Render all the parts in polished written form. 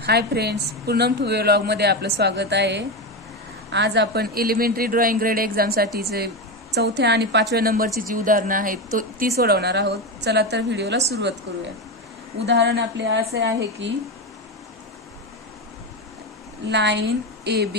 Hi friends, Poonam ठुवे vlog मध्ये आपलं स्वागत आहे। आज आपण एलिमेंटरी ड्रॉइंग ग्रेड एक्झाम साठीचे चौथ्या आणि 5व्या नंबरची जी उदाहरणं आहेत ती सोडवणार आहोत। चला तर व्हिडिओला सुरुवात करूया। उदाहरण आपले असे आहे की line AB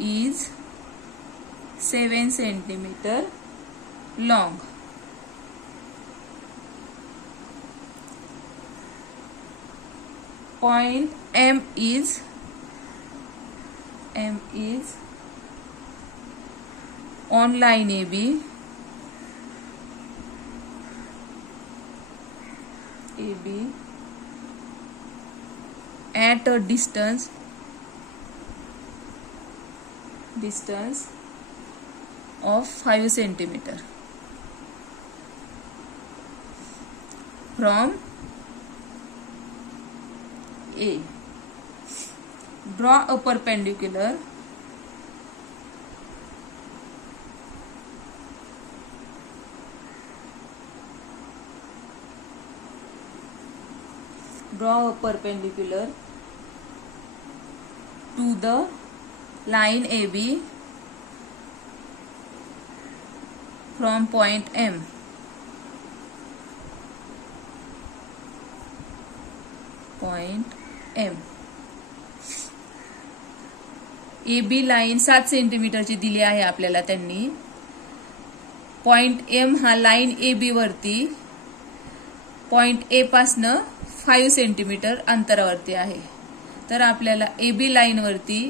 is 7 centimeter long. Point M is on line AB at a distance of 5 centimeter from A. Draw a perpendicular to the line AB from point M. AB line 7 सेंटीमीटरची दिली आहे आपल्याला त्यांनी। पॉइंट M हा line AB वरती point A पासनं 5 centimetre अंतरावरती आहे। तर आपल्याला AB लाईन वरती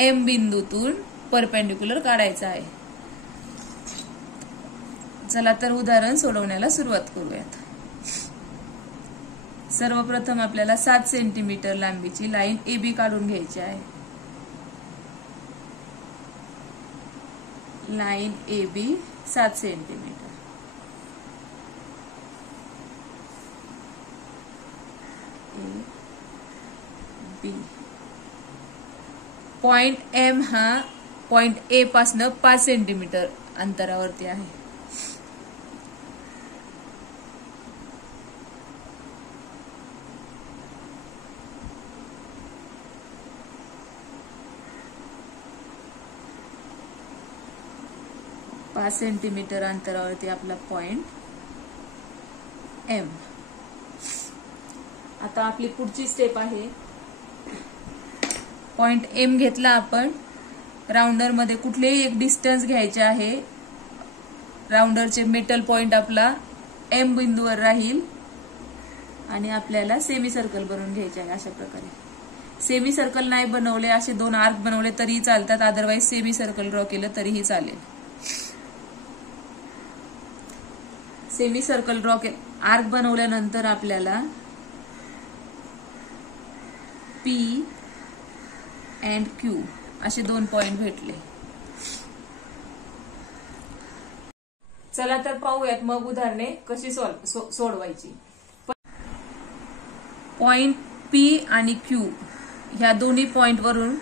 M बिंदूतून परपेंडिक्युलर काढायचा आहे। चला तर उदाहरण सोडवण्याला सुरुवात करूयात। सर्वप्रथम आपल्याला 7 सेंटीमीटर लांबीची लाईन AB काढून घ्यायची आहे। Line AB 7 centimetre. AB point M हा पॉइंट A पासनं 5 सेंटीमीटर अंतरावरती आहे। पाच सेंटीमीटर अंतरावरती आपला पॉइंट M। आता आपली पुढची स्टेप आहे, पॉइंट M घेतला आपण, राउंडर मध्ये कुठलेही एक डिस्टन्स घ्यायचे आहे। राउंडरचे मिडल पॉइंट आपला M बिंदूवर राहील आणि आपल्याला सेमी सर्कल बनवून घ्यायचे आहे। अशा प्रकारे सेमी सर्कल नाही बनवले, असे 2 आर्क बनवले तरीही चालतात, अदरवाइज सेमी सर्कल ड्रॉ केलं तरीही चालेल। सेमी सर्कल ड्रॉ के आर्क बनवल्यानंतर आपल्याला P and Q असे 2 पॉइंट भेटले। चला तर पाहूयात मग उदाहरणे कशी सोडवायची। पॉइंट P आणि Q ह्या दोन्ही पॉइंट वरून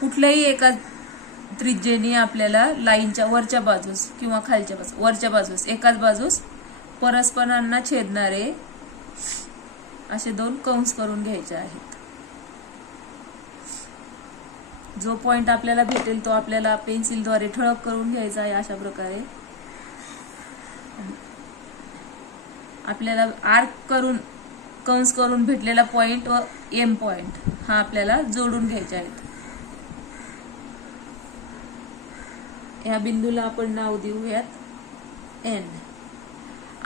कुठल्याही एका त्रिज्येने आपल्याला लाईनच्या वरच्या बाजूस किंवा खालच्या बाजूस, वरच्या बाजूस एकाच बाजूस परस्परांना छेदणारे असे 2 कंस करून घ्यायचे आहेत। जो पॉइंट आपल्याला भेटेल तो आपल्याला पेन्सिलद्वारे ठळक करून घ्यायचा आहे। अशा प्रकारे आपल्याला आर्क करून कंस करून भेटलेला पॉइंट व M पॉइंट हा आपल्याला जोडून घ्यायचा आहे। या बिंदूला आपण नाव देऊयात N।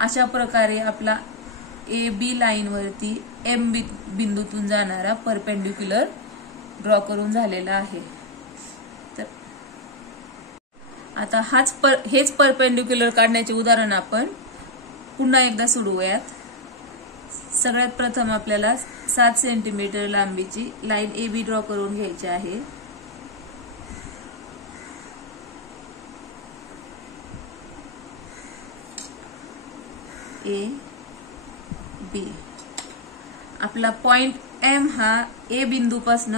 अशा प्रकारे आपला AB लाईन वरती M बिंदूतून जाणारा परपेंडिक्युलर ड्रॉ करून झालेला आहे। तर आता हेच परपेंडिक्युलर काढण्याचे उदाहरण आपण पुन्हा एकदा सोडवूयात। सगळ्यात प्रथम आपल्याला 7 सेंटीमीटर लांबीची लाईन AB ड्रॉ करून घ्यायची आहे। AB आपला पॉइंट M हा A बिंदूपासून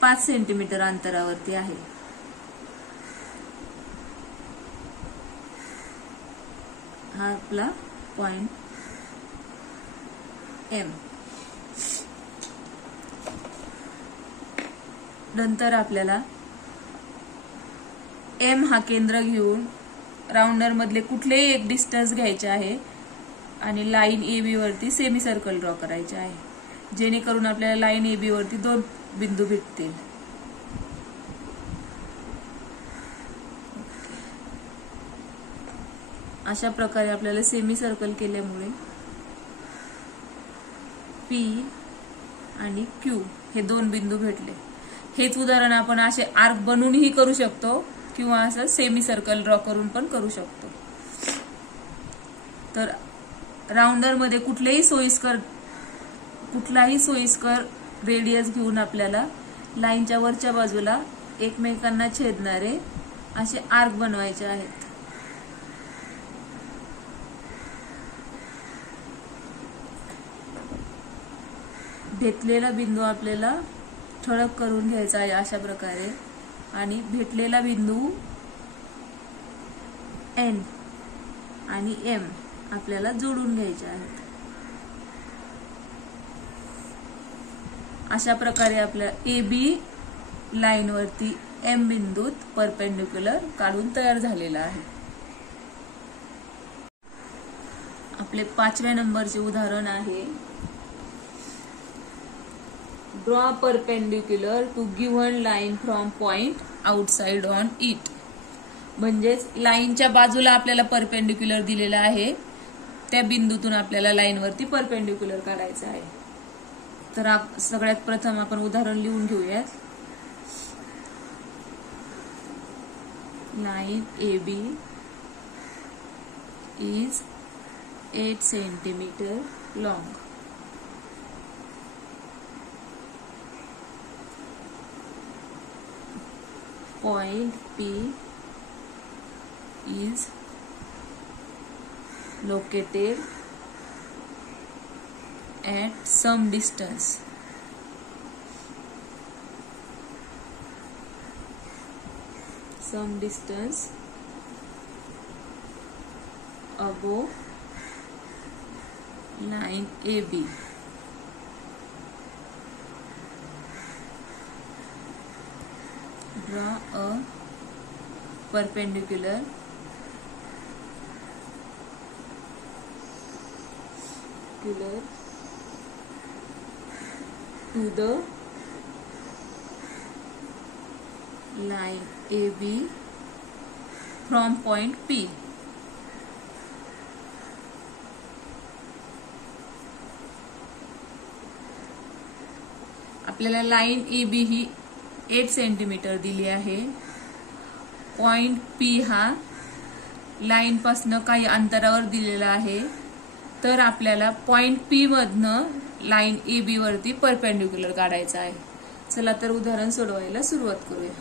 5 सेंटीमीटर अंतरावरती आहे। हा आपला पॉइंट एम। नंतर आपल्याला एम हा केंद्र घेऊन राउंडर मधले कुठलेही एक डिस्टन्स घ्यायचे आहे आणि लाईन ए बी वरती सेमी सर्कल ड्रॉ करायचे आहे, जेणेकरून आपल्याला लाईन ए बी वरती 2 बिंदू भेटतील. अशा प्रकारे आपल्याला सेमी सर्कल केल्यामुळे पी आणि क्यू हे 2 बिंदू भेटले. हेच उदाहरण आपण असे आर्क बनवूनही करू शकतो किंवा असं सेमी सर्कल ड्रॉ करून पण करू शकतो. तर राउंडर मध्ये कुठलाही सोयीस्कर रेडियस घेऊन आपल्याला लाईनच्या वरच्या बाजूला एकमेकांना छेदणारे असे आर्क बनवायचे आहेत. भेटलेला बिंदू आपल्याला ठळक करून घ्यायचा आहे अशा प्रकारे आणि भेटलेला बिंदू एन आणि एम आपल्याला जोडून घ्यायचे आहेत. अशा प्रकारे आपल्या ए बी लाईन वरती एम बिंदूत परपेंडिक्युलर काढून तयार झालेला आहे. आपले 5व्या नंबरचे उदाहरण आहे draw perpendicular to given line from point outside on it. म्हणजेच लाईनच्या बाजूला आपल्याला परपेंडिक्युलर दिलेला आहे, त्या बिंदूतून आपल्याला लाईन वरती परपेंडिक्युलर काढायचं आहे. तर सगळ्यात प्रथम आपण उदाहरण लिहून घेऊयात. Line A B is 8 centimetre long. Point P is located at some distance above line AB. Draw a perpendicular to the line AB from point P. आपल्याला लाईन AB ही 8 सेंटीमीटर दिली आहे. पॉइंट P हा line पासून काही अंतरावर दिलेला आहे. तर आपल्याला पॉइंट P मधनं लाईन AB वरती परपेंडिक्युलर काढायचा आहे. चला तर उदाहरण सोडवायला सुरुवात करूया.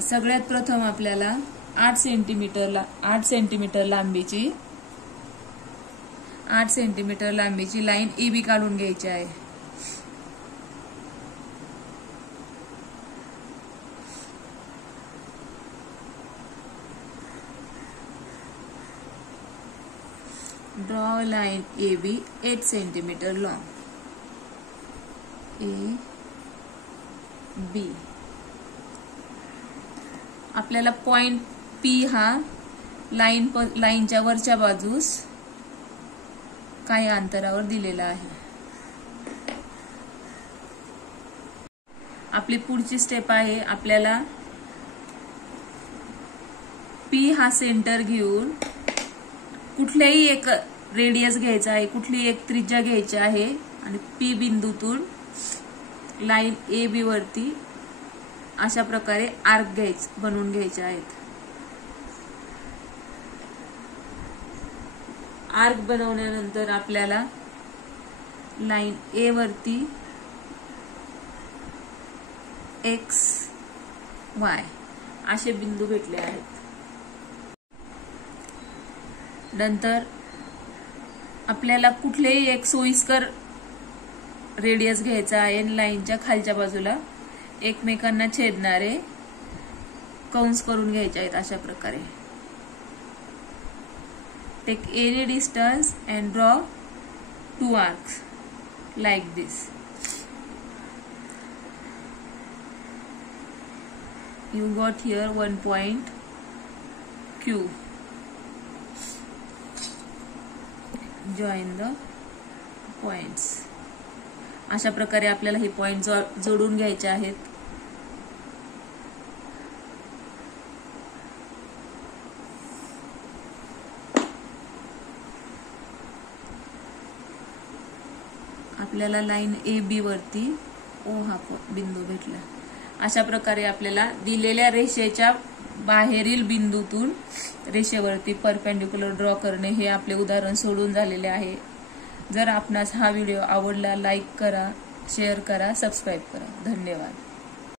सगळ्यात प्रथम आपल्याला 8 सेंटीमीटर लांबीची लाईन AB काढून घ्यायची आहे. Draw a line AB 8 centimeter long. A B. आपल्याला पॉइंट P हा लाईनच्या वरच्या बाजूस काही अंतरावर दिलेला आहे. आपली पुढची स्टेप आहे, आपल्याला P हा सेंटर घेऊन कुठल्याही एक रेडियस घ्यायचा आहे, कुठली एक त्रिज्या घ्यायची आहे आणि P बिंदूतून लाईन AB वरती अशा प्रकारे आर्क बनवून घ्यायचे आहेत. आर्क बनवल्यानंतर आपल्याला लाईन A वरती X, Y असे बिंदू भेटले आहेत. नंतर आपल्याला कुठलेही एक सोयीस्कर रेडियस घ्यायचा आहे. लाईनच्या खालच्या बाजूला एकमेकांना छेदणारे कंस करून घ्यायचे आहेत. अशा प्रकारे take any distance and draw 2 arcs like this. you got here one point Q. Join the points. अशा प्रकारे आपल्याला हे पॉइंट जोडून घ्यायचे आहेत. आपल्याला लाईन AB वरती O हा बिंदू भेटला. अशा प्रकारे आपल्याला दिलेल्या रेषेच्या बाहेरील बिंदूतून रेषेवरती परपेंडिक्युलर ड्रॉ करणे हे आपले उदाहरण सोडून झालेले आहे. जर आपणास हा व्हिडिओ आवडला लाईक करा, शेअर करा, सबस्क्राईब करा. धन्यवाद.